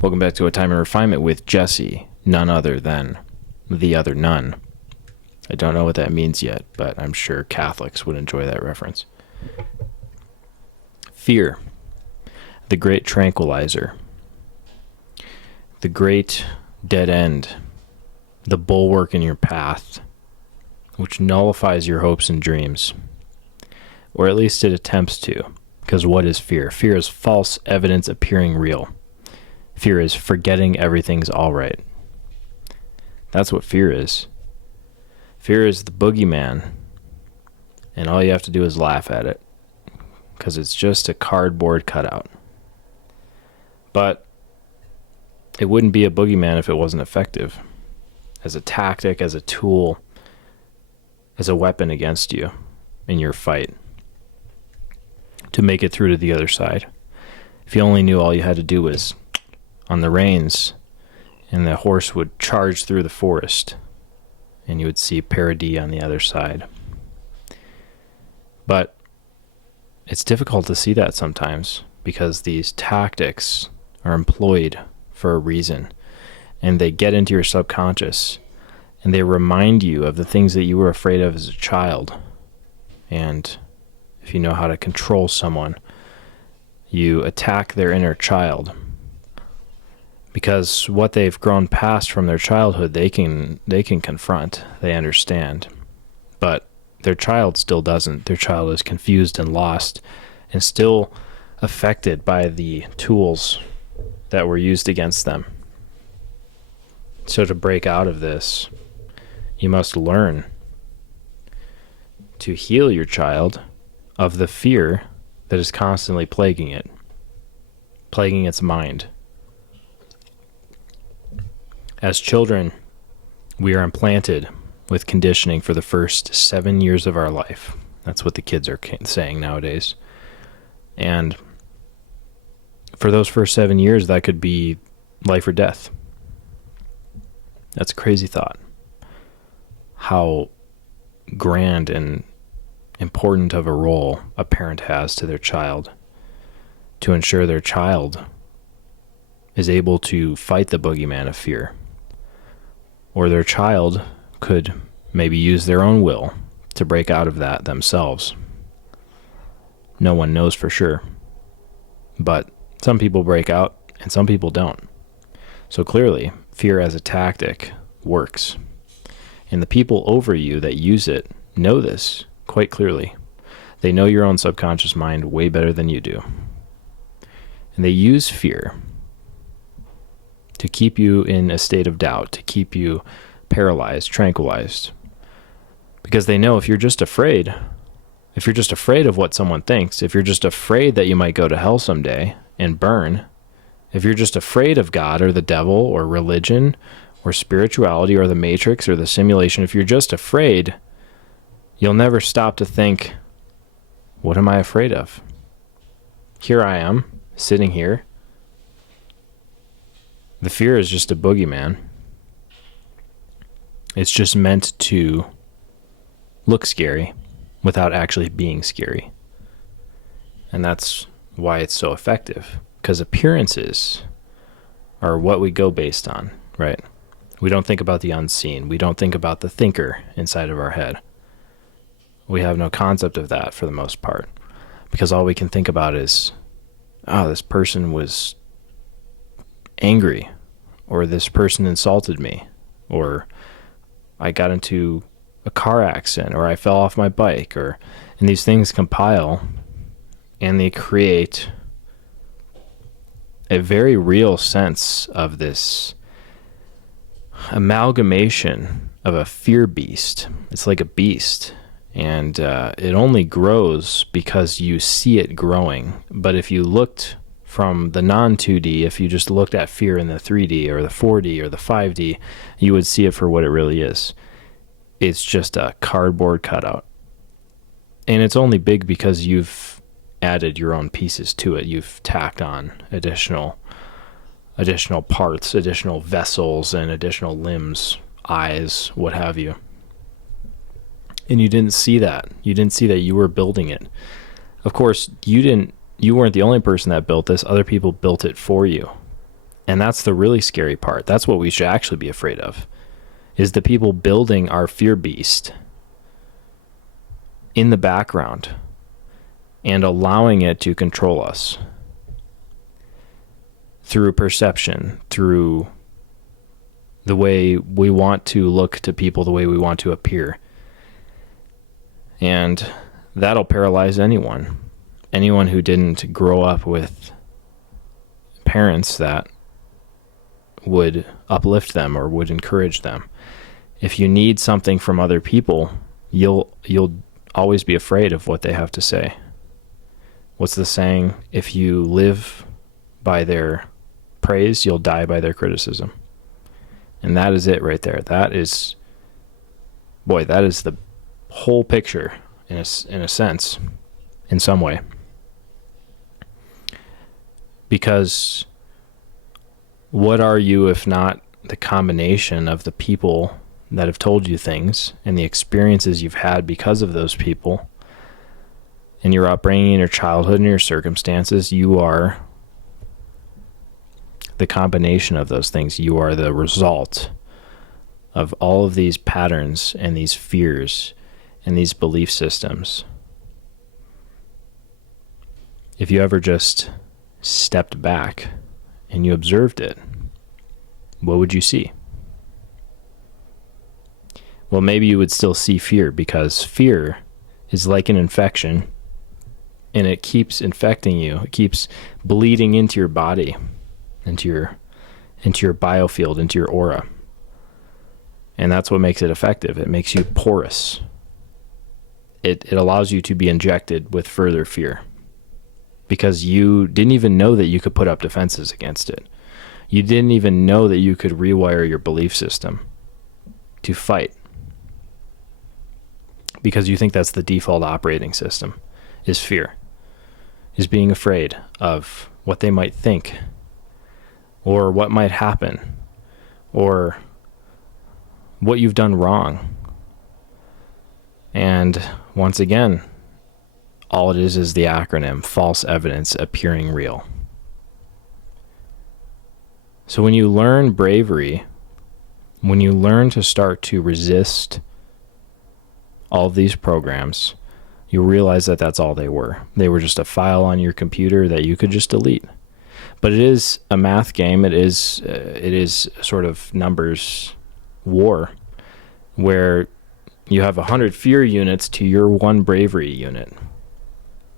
Welcome back to A Time in Refinement with Jesse, none other than the other none. I don't know what that means yet, but I'm sure Catholics would enjoy that reference. Fear, the great tranquilizer, the great dead end, the bulwark in your path, which nullifies your hopes and dreams, or at least it attempts to. Because what is fear? Fear is false evidence appearing real. Fear is forgetting everything's all right. That's what fear is. Fear is the boogeyman, and all you have to do is laugh at it, because it's just a cardboard cutout. But it wouldn't be a boogeyman if it wasn't effective, as a tactic, as a tool, as a weapon against you in your fight, to make it through to the other side. If you only knew all you had to do was on the reins, and the horse would charge through the forest, and you would see Paradis on the other side. But it's difficult to see that sometimes, because these tactics are employed for a reason, and they get into your subconscious, and they remind you of the things that you were afraid of as a child. And if you know how to control someone, you attack their inner child, because what they've grown past from their childhood, they can confront, they understand, but their child still doesn't. Their child is confused and lost, and still affected by the tools that were used against them. So to break out of this, you must learn to heal your child of the fear that is constantly plaguing it, plaguing its mind. As children, we are implanted with conditioning for the first 7 years of our life. That's what the kids are saying nowadays. And for those first 7 years, that could be life or death. That's a crazy thought. How grand and important of a role a parent has to their child, to ensure their child is able to fight the boogeyman of fear. Or their child could maybe use their own will to break out of that themselves. No one knows for sure. But some people break out and some people don't. So clearly, fear as a tactic works. And the people over you that use it know this quite clearly. They know your own subconscious mind way better than you do. And they use fear to keep you in a state of doubt, to keep you paralyzed, tranquilized. Because they know if you're just afraid of what someone thinks, if you're just afraid that you might go to hell someday and burn, if you're just afraid of God or the devil or religion or spirituality or the matrix or the simulation, if you're just afraid, you'll never stop to think, what am I afraid of? Here I am, sitting here. The fear is just a boogeyman. It's just meant to look scary without actually being scary. And that's why it's so effective. Because appearances are what we go based on, right? We don't think about the unseen. We don't think about the thinker inside of our head. We have no concept of that for the most part. Because all we can think about is, oh, this person was angry, or this person insulted me, or I got into a car accident, or I fell off my bike, and these things compile and they create a very real sense of this amalgamation of a fear beast. It's like a beast, and it only grows because you see it growing. But if you looked from the non-2D, if you just looked at fear in the 3D or the 4D or the 5D, you would see it for what it really is. It's just a cardboard cutout. And it's only big because you've added your own pieces to it. You've tacked on additional parts, additional vessels, and additional limbs, eyes, what have you. And you didn't see that. You didn't see that you were building it. Of course, you weren't the only person that built this. Other people built it for you. And that's the really scary part. That's what we should actually be afraid of, is the people building our fear beast in the background and allowing it to control us through perception, through the way we want to look to people, the way we want to appear. And that'll paralyze anyone who didn't grow up with parents that would uplift them or would encourage them. If you need something from other people, you'll always be afraid of what they have to say. What's the saying? If you live by their praise, you'll die by their criticism. And that is it right there. That is the whole picture in a sense, in some way. Because what are you if not the combination of the people that have told you things and the experiences you've had because of those people and your upbringing and your childhood and your circumstances? You are the combination of those things. You are the result of all of these patterns and these fears and these belief systems. If you ever just stepped back and you observed it, what would you see? Well, maybe you would still see fear, because fear is like an infection and it keeps infecting you. It keeps bleeding into your body, into your biofield, into your aura. And that's what makes it effective. It makes you porous. It allows you to be injected with further fear because you didn't even know that you could put up defenses against it. You didn't even know that you could rewire your belief system to fight, because you think that's the default operating system, is fear, is being afraid of what they might think or what might happen or what you've done wrong. And once again, all it is the acronym, false evidence appearing real. So when you learn bravery, when you learn to start to resist all of these programs, you realize that that's all they were. They were just a file on your computer that you could just delete. But it is a math game. It is sort of numbers war, where you have 100 fear units to your 1 bravery unit.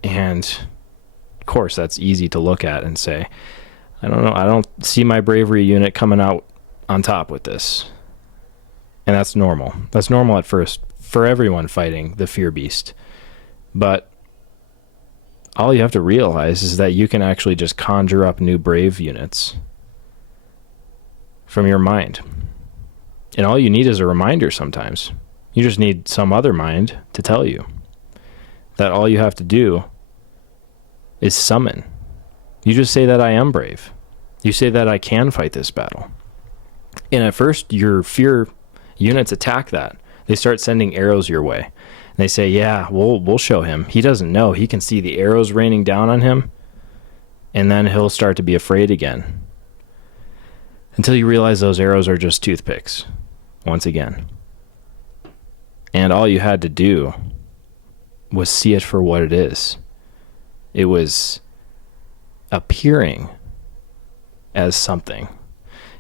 And of course, that's easy to look at and say, I don't know, I don't see my bravery unit coming out on top with this. And that's normal. That's normal at first for everyone fighting the fear beast. But all you have to realize is that you can actually just conjure up new brave units from your mind. And all you need is a reminder sometimes. You just need some other mind to tell you that all you have to do is summon. You just say that I am brave. You say that I can fight this battle. And at first, your fear units attack that. They start sending arrows your way. And they say, yeah, we'll show him. He doesn't know. He can see the arrows raining down on him. And then he'll start to be afraid again. Until you realize those arrows are just toothpicks. Once again. And all you had to do was see it for what it is. It was appearing as something.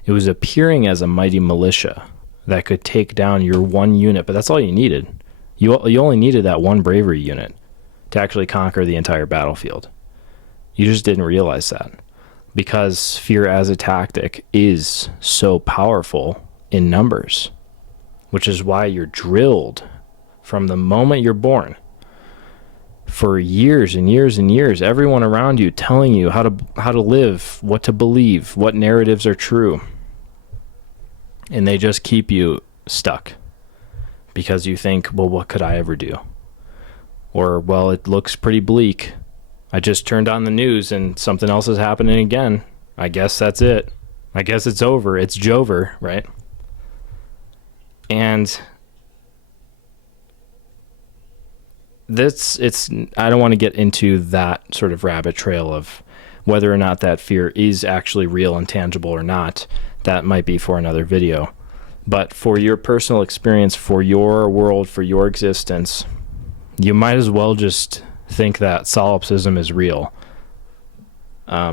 It was appearing as a mighty militia that could take down your 1 unit, but that's all you needed. You only needed that 1 bravery unit to actually conquer the entire battlefield. You just didn't realize that, because fear as a tactic is so powerful in numbers, which is why you're drilled from the moment you're born. For years and years and years, everyone around you telling you how to live, what to believe, what narratives are true. And they just keep you stuck because you think, well, what could I ever do? Or, well, it looks pretty bleak. I just turned on the news and something else is happening again. I guess that's it. I guess it's over. It's Jover, right? And I don't want to get into that sort of rabbit trail of Whether or not that fear is actually real and tangible or not, that might be for another video. But for your personal experience, for your world, for your existence, you might as well just think that solipsism is real,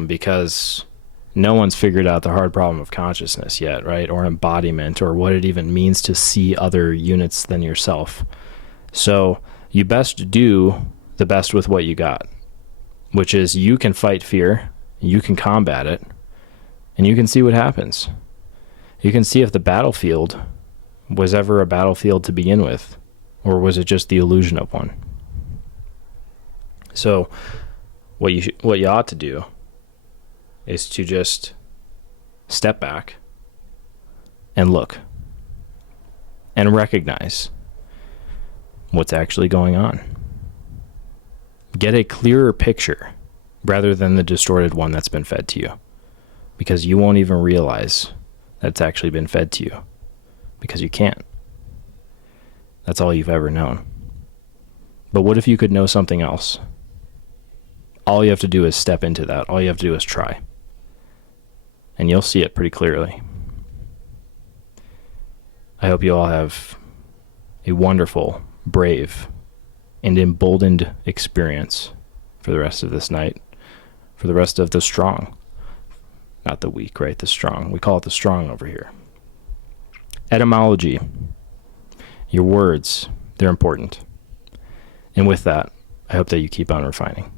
because no one's figured out the hard problem of consciousness yet, right? Or embodiment, or what it even means to see other units than yourself. So you best do the best with what you got, which is you can fight fear, you can combat it, and you can see what happens. You can see if the battlefield was ever a battlefield to begin with, or was it just the illusion of one? So what you ought to do is to just step back and look and recognize what's actually going on. Get a clearer picture rather than the distorted one that's been fed to you, because you won't even realize that it's actually been fed to you, because you can't. That's all you've ever known. But what if you could know something else? All you have to do is step into that. All you have to do is try. And you'll see it pretty clearly. I hope you all have a wonderful, brave, and emboldened experience for the rest of this night, for the rest of the strong. Not the weak, right? The strong. We call it the strong over here. Etymology. Your words, they're important. And with that, I hope that you keep on refining.